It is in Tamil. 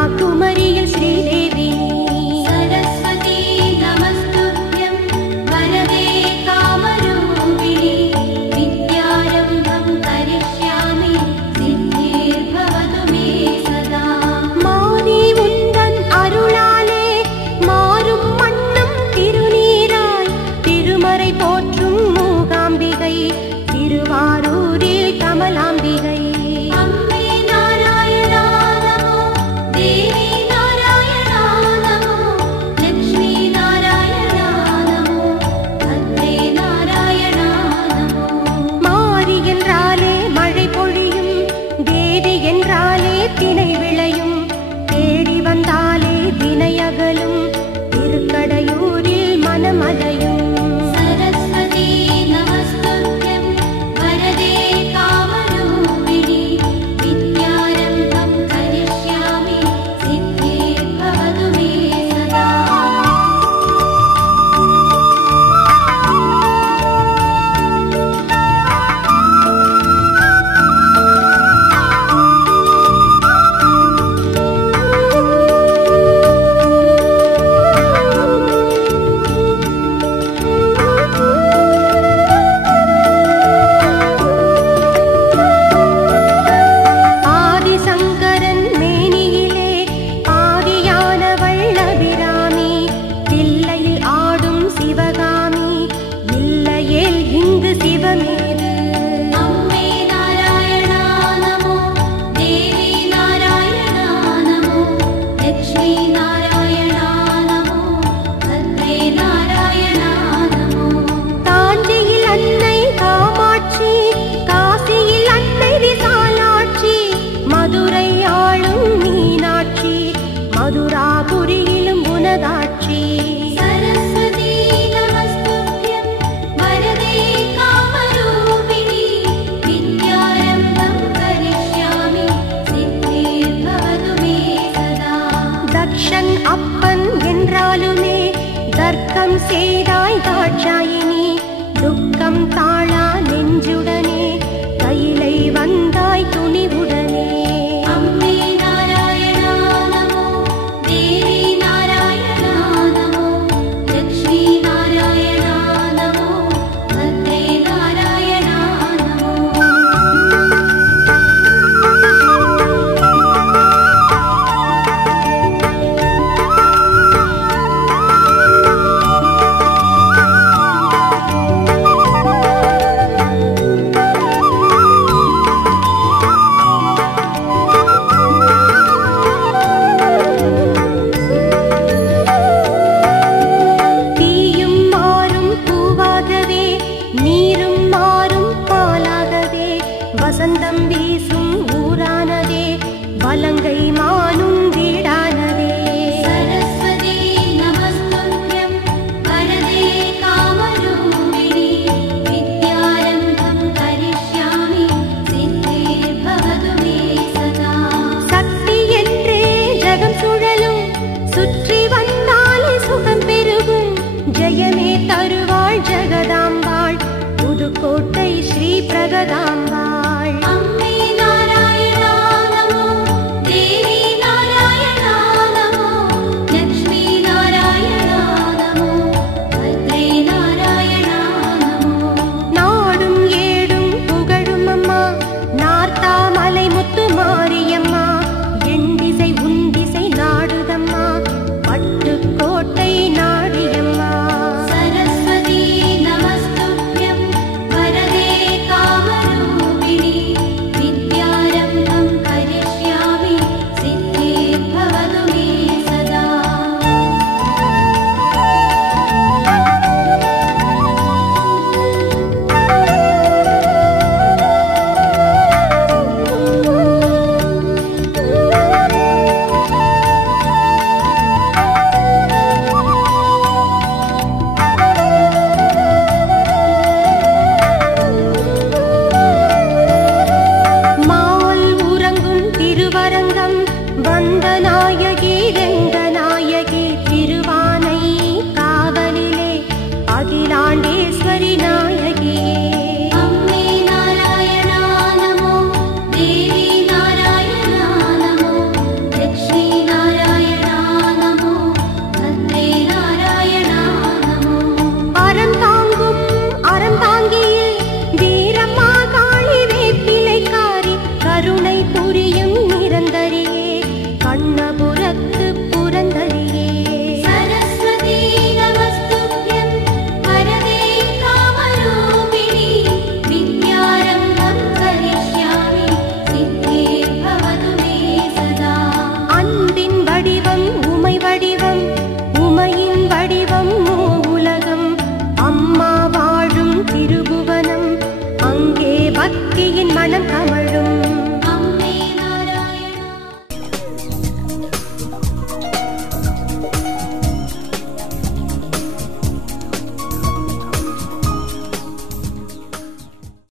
கன்யாகுமரியில் ஸ்ரீதேவி सरस्वती नमस्तुभ्यं वरदे कामरूपिणि विद्यारम्भं करिष्यामि सिद्धिर्भवतु मे सदा மாறி உந்தன் அருளாலே மாறும் மண்ணும் திருநீராய் திருமறை போற்றும் மூகாம்பிகை திருவாரூரில் கமலாம்பிகை अम्बे नारायणा नमो देवी नारायणा नमो लक्ष्मी नारायणा नमो भद्रे नारायणा नमो மாறி என்றாலே மழை பொழியும் தேவி என்றாலே திணை விளையும் தேடி வந்தாலே வினையகலும் திருக்கடையூரில் மனமலையும் सरस्वती नमस्तुभ्यं वरदे कामरूपिणि विद्यारम्भं करिष्यामि सिद्धिर्भवतु मे सदा ஆதிசங்கரன் மேனியிலே பாதியானவள் அபிராமி தில்லையில் ஆடும் சிவகாமி இல்லையேல் இங்கு சிவமேது अम्बे नारायणा नमो देवी नारायणा नमो लक्ष्मी नारायणा नमो भद्रे नारायणा नमो காஞ்சியில் அன்னை காமாட்சி காசியில் அன்னை விசாலாட்சி மதுரை ஆளும் மீனாட்சி மதுராபுரியிலும் உனதாட்சி सरस्वती नमस्तुभ्यं वरदे कामरूपिणि विद्यारम्भं करिष्यामि सिद्धिर्भवतु मे सदा தக்ஷன் அப்பன் என்றாலுமே தர்க்கம் செய்தாய் தாட்சா